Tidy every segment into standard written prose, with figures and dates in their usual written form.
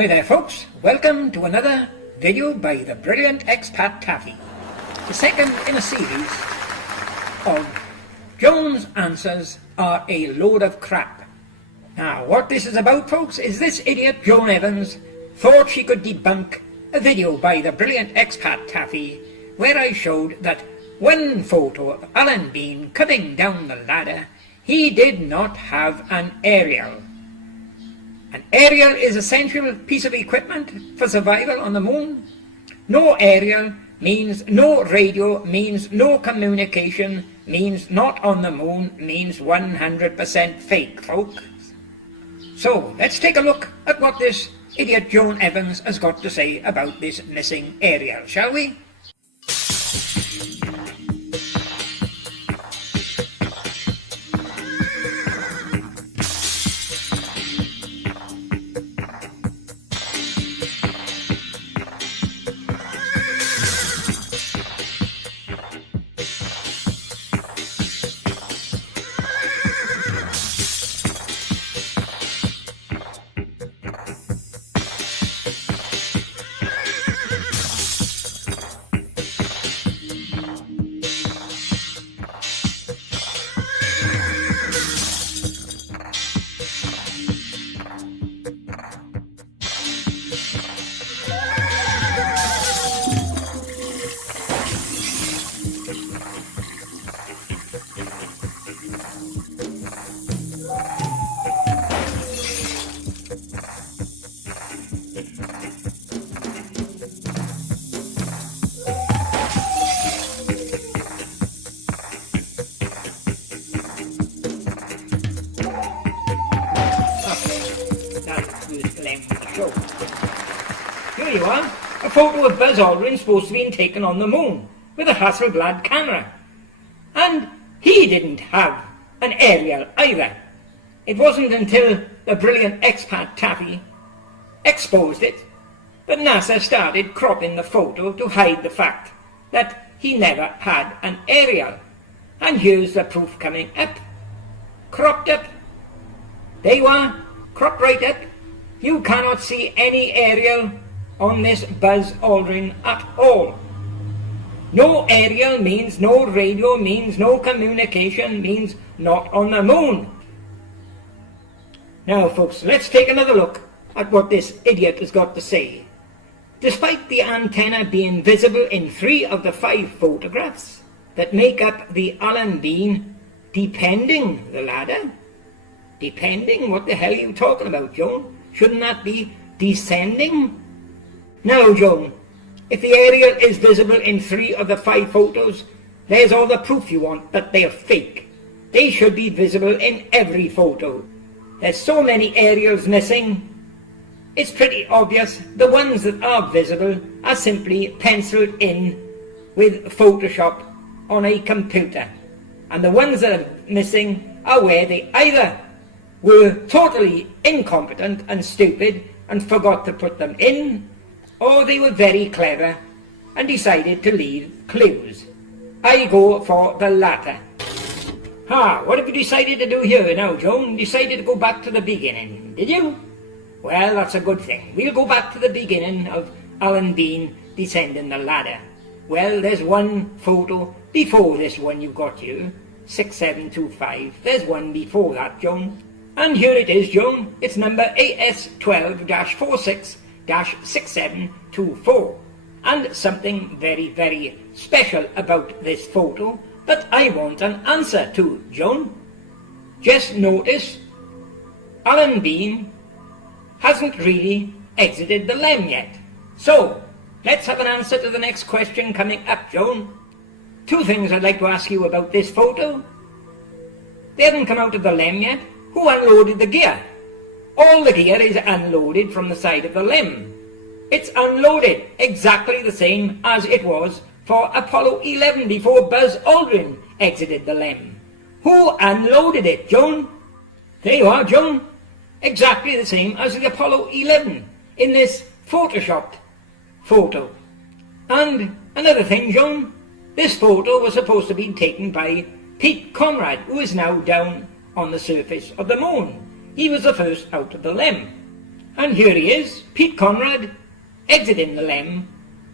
Hi there folks, welcome to another video by the brilliant expat Taffy. The second in a series of Joan's answers are a load of crap. Now what this is about folks is this idiot Joan Evans thought she could debunk a video by the brilliant expat Taffy where I showed that one photo of Alan Bean coming down the ladder, he did not have an aerial. An aerial is an essential piece of equipment for survival on the moon. No aerial means no radio, means no communication, means not on the moon, means 100% fake, folks. So, let's take a look at what this idiot Joan Evans has got to say about this missing aerial, shall we? Here you are, a photo of Buzz Aldrin supposed to be taken on the moon with a Hasselblad camera. And he didn't have an aerial either. It wasn't until the brilliant expat Taffy exposed it that NASA started cropping the photo to hide the fact that he never had an aerial. And here's the proof coming up. Cropped up. There you are, cropped right up. You cannot see any aerial on this Buzz Aldrin at all. No aerial means no radio, means no communication, means not on the moon. Now folks, let's take another look at what this idiot has got to say. Despite the antenna being visible in 3 of the 5 photographs that make up the Alan Bean depending the ladder. Depending? What the hell are you talking about, Joan? Shouldn't that be descending? Now, Joan, if the aerial is visible in 3 of the 5 photos, there's all the proof you want that they're fake. They should be visible in every photo. There's so many aerials missing. It's pretty obvious the ones that are visible are simply penciled in with Photoshop on a computer. And the ones that are missing are where they either were totally incompetent and stupid and forgot to put them in, or they were very clever and decided to leave clues. I go for the latter. What have you decided to do here now, Joan? Decided to go back to the beginning, did you? Well, that's a good thing. We'll go back to the beginning of Alan Bean descending the ladder. Well, there's one photo before this one you've got here, 6725. There's one before that, Joan. And here it is, Joan. It's number AS12-46-6724. And something very, very special about this photo that I want an answer to, Joan. Just notice, Alan Bean hasn't really exited the LEM yet. So, let's have an answer to the next question coming up, Joan. 2 things I'd like to ask you about this photo. They haven't come out of the LEM yet. Who unloaded the gear? All the gear is unloaded from the side of the LEM. It's unloaded exactly the same as it was for Apollo 11 before Buzz Aldrin exited the LEM. Who unloaded it, Joan? There you are, Joan. Exactly the same as the Apollo 11 in this photoshopped photo. And another thing, Joan, this photo was supposed to be taken by Pete Conrad, who is now down on the surface of the moon. He was the first out of the LEM. And here he is, Pete Conrad, exiting the LEM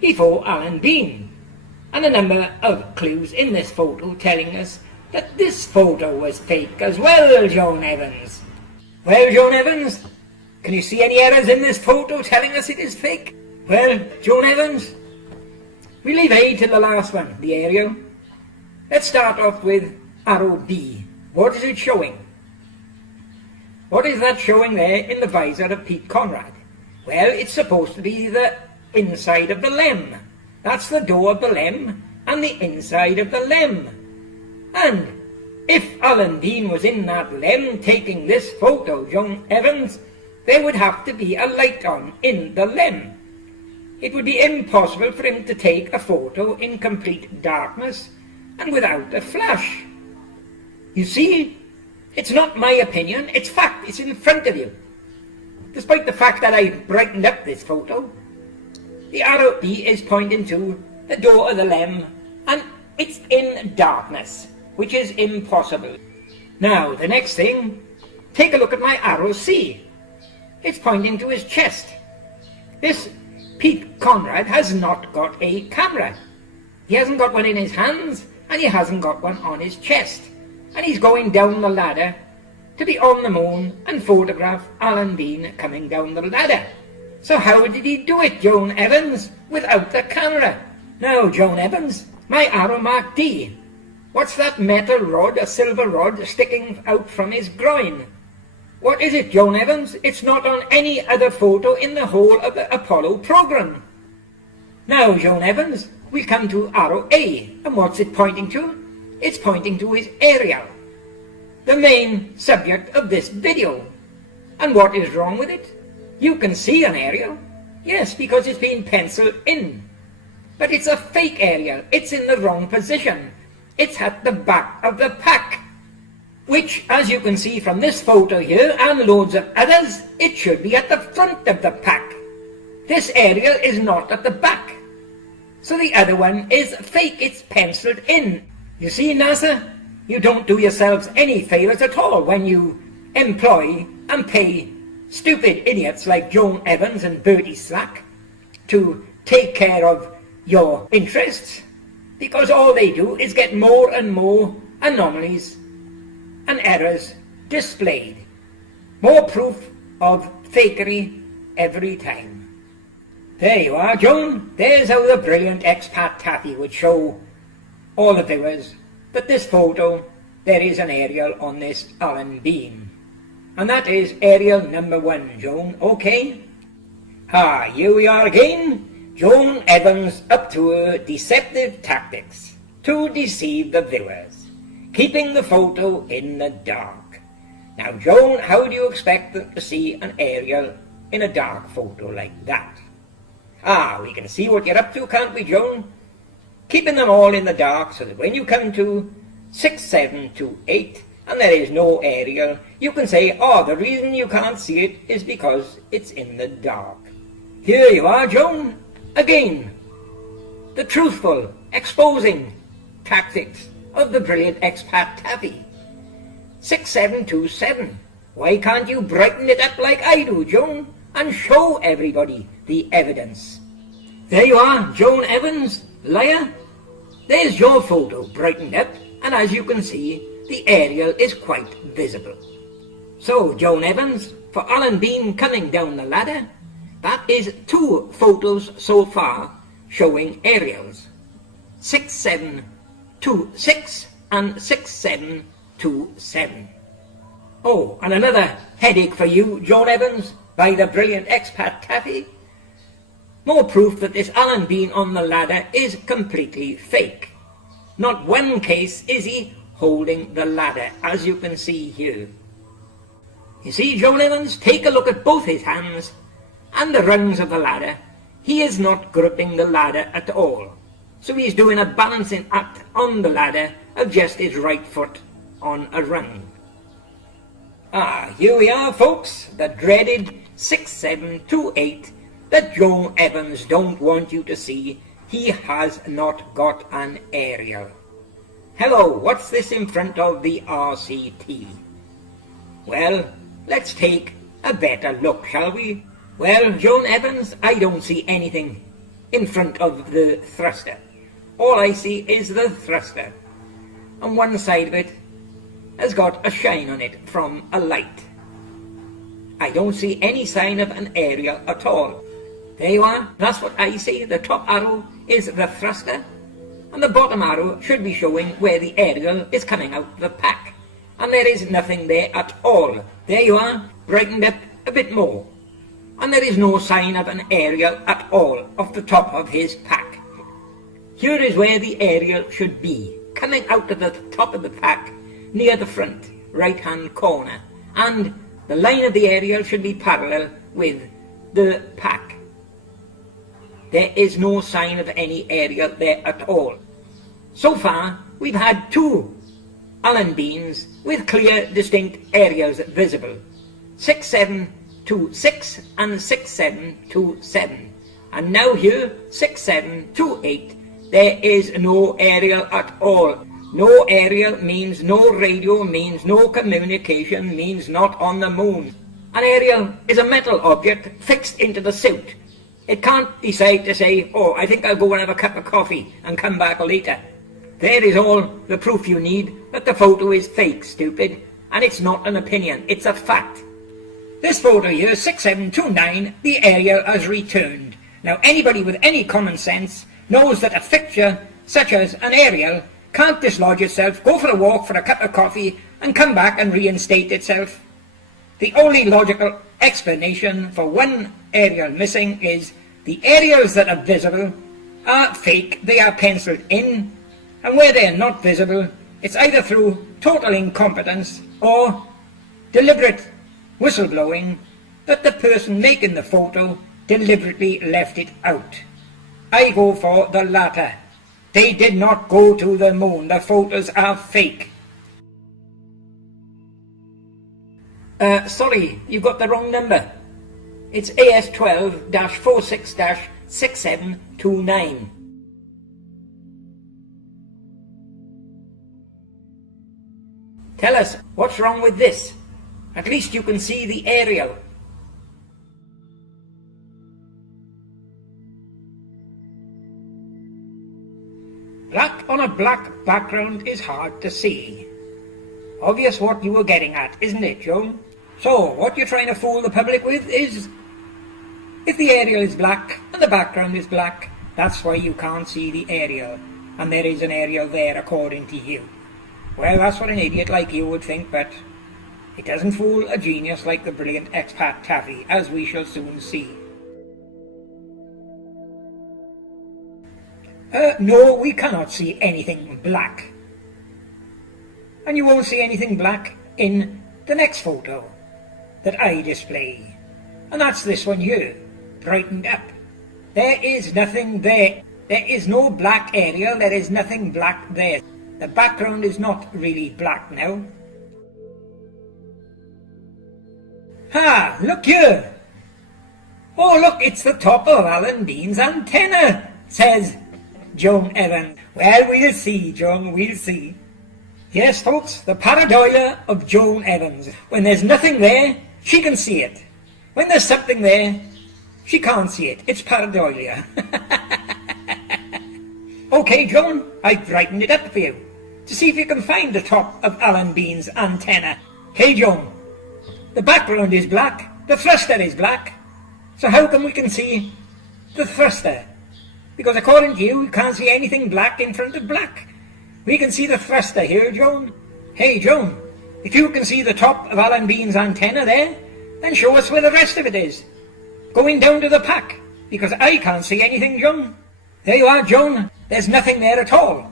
before Alan Bean. And a number of clues in this photo telling us that this photo was fake as well, Joan Evans. Well, Joan Evans, can you see any errors in this photo telling us it is fake? Well, Joan Evans, we leave A till the last one, the aerial. Let's start off with arrow B. What is it showing? What is that showing there in the visor of Pete Conrad? Well, it's supposed to be the inside of the LEM. That's the door of the LEM and the inside of the LEM. And if Alan Bean was in that LEM taking this photo, Joan Evans, there would have to be a light on in the LEM. It would be impossible for him to take a photo in complete darkness and without a flash. You see, it's not my opinion, it's fact, it's in front of you. Despite the fact that I've brightened up this photo, the arrow B is pointing to the door of the LEM and it's in darkness, which is impossible. Now, the next thing, take a look at my arrow C. It's pointing to his chest. This Pete Conrad has not got a camera. He hasn't got one in his hands and he hasn't got one on his chest. And he's going down the ladder to be on the moon and photograph Alan Bean coming down the ladder. So how did he do it, Joan Evans, without the camera? Now, Joan Evans, my arrow marked D. What's that metal rod, a silver rod, sticking out from his groin? What is it, Joan Evans? It's not on any other photo in the whole of the Apollo program. Now, Joan Evans, we come to arrow A, and what's it pointing to? It's pointing to his aerial, the main subject of this video. And what is wrong with it? You can see an aerial. Yes, because it's been penciled in. But it's a fake aerial. It's in the wrong position. It's at the back of the pack, which, as you can see from this photo here and loads of others, it should be at the front of the pack. This aerial is not at the back. So the other one is fake. It's penciled in. You see, NASA, you don't do yourselves any favours at all when you employ and pay stupid idiots like Joan Evans and Bertie Slack to take care of your interests, because all they do is get more and more anomalies and errors displayed. More proof of fakery every time. There you are, Joan. There's how the brilliant expat Taffy would show all the viewers that this photo, there is an aerial on this Alan Bean. And that is aerial number 1, Joan, okay? Here we are again. Joan Evans up to her deceptive tactics to deceive the viewers, keeping the photo in the dark. Now, Joan, how do you expect them to see an aerial in a dark photo like that? We can see what you're up to, can't we, Joan? Keeping them all in the dark so that when you come to 6, 7, 2, 8, and there is no aerial, you can say, the reason you can't see it is because it's in the dark. Here you are, Joan, again. The truthful, exposing tactics of the brilliant expat Taffy. 6727. Why can't you brighten it up like I do, Joan, and show everybody the evidence? There you are, Joan Evans, liar. There's your photo brightened up, and as you can see, the aerial is quite visible. So, Joan Evans, for Alan Bean coming down the ladder, that is 2 photos so far showing aerials. 6726 and 6727. And another headache for you, Joan Evans, by the brilliant expat Taffy. More proof that this Alan Bean on the ladder is completely fake. Not one case is he holding the ladder, as you can see here. You see, Joan Evans, take a look at both his hands and the rungs of the ladder. He is not gripping the ladder at all. So he's doing a balancing act on the ladder of just his right foot on a rung. Here we are, folks, the dreaded 6728 that Joan Evans don't want you to see. He has not got an aerial. Hello, what's this in front of the RCT? Well, let's take a better look, shall we? Well, Joan Evans, I don't see anything in front of the thruster. All I see is the thruster, and one side of it has got a shine on it from a light. I don't see any sign of an aerial at all. There you are, that's what I see. The top arrow is the thruster, and the bottom arrow should be showing where the aerial is coming out of the pack. And there is nothing there at all. There you are, brightened up a bit more. And there is no sign of an aerial at all off the top of his pack. Here is where the aerial should be, coming out of the top of the pack, near the front, right-hand corner. And the line of the aerial should be parallel with the pack. There is no sign of any aerial there at all. So far, we've had two Allen beans with clear, distinct aerials visible. 6726 and 6727. And now here, 6728, there is no aerial at all. No aerial means no radio, means no communication, means not on the moon. An aerial is a metal object fixed into the suit. It can't decide to say, oh, I think I'll go and have a cup of coffee and come back later. There is all the proof you need that the photo is fake, stupid, and it's not an opinion, it's a fact. This photo here, 6729, the aerial has returned. Now anybody with any common sense knows that a fixture such as an aerial can't dislodge itself, go for a walk for a cup of coffee and come back and reinstate itself. The only logical explanation for one aerial missing is the aerials that are visible are fake, they are penciled in, and where they are not visible, it's either through total incompetence or deliberate whistleblowing that the person making the photo deliberately left it out. I go for the latter. They did not go to the moon. The photos are fake. Sorry, you got the wrong number. It's AS12-46-6729. Tell us, what's wrong with this? At least you can see the aerial. Black on a black background is hard to see. Obvious what you were getting at, isn't it, Joan? So, what you're trying to fool the public with is, if the aerial is black and the background is black, that's why you can't see the aerial, and there is an aerial there according to you. Well, that's what an idiot like you would think, but it doesn't fool a genius like the brilliant expat Taffy, as we shall soon see. No, we cannot see anything black. And you won't see anything black in the next photo that I display. And that's this one here, brightened up. There is nothing there. There is no black aerial, there is nothing black there. The background is not really black now. Ha! Look here! Oh look, it's the top of Alan Bean's antenna, says Joan Evans. Well, we'll see, Joan, we'll see. Yes, folks, the pareidolia of Joan Evans. When there's nothing there, she can see it. When there's something there, she can't see it. It's pareidolia. Okay, Joan, I've brightened it up for you, to see if you can find the top of Alan Bean's antenna. Hey, Joan, the background is black, the thruster is black. So how come we can see the thruster? Because according to you, you can't see anything black in front of black. We can see the thruster here, Joan. Hey, Joan, if you can see the top of Alan Bean's antenna there, then show us where the rest of it is. Going down to the pack, because I can't see anything, Joan. There you are, Joan. There's nothing there at all.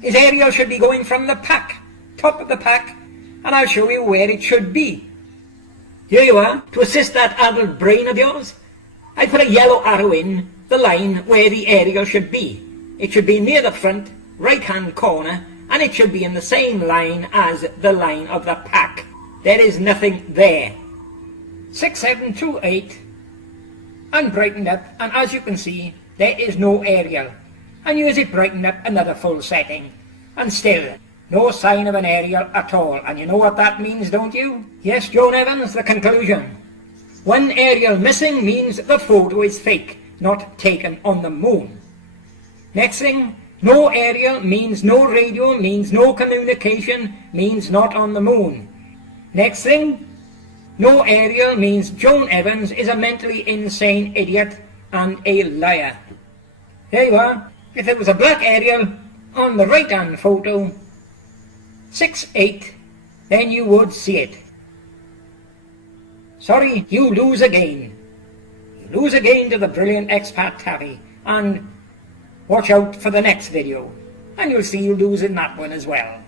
His aerial should be going from the pack, top of the pack, and I'll show you where it should be. Here you are. To assist that addled brain of yours, I put a yellow arrow in the line where the aerial should be. It should be near the front, right-hand corner, and it should be in the same line as the line of the pack. There is nothing there. 6728, and brightened up, and as you can see, there is no aerial. And use it brightened up another full setting, and still no sign of an aerial at all. And you know what that means, don't you? Yes, Joan Evans, the conclusion. One aerial missing means the photo is fake, not taken on the moon. Next thing, no aerial means no radio, means no communication, means not on the moon. Next thing, no aerial means Joan Evans is a mentally insane idiot and a liar. There you are. If it was a black aerial on the right hand photo, 6-8, then you would see it. Sorry, you lose again. You lose again to the brilliant expat Tavi, and watch out for the next video, and you'll see you lose in that one as well.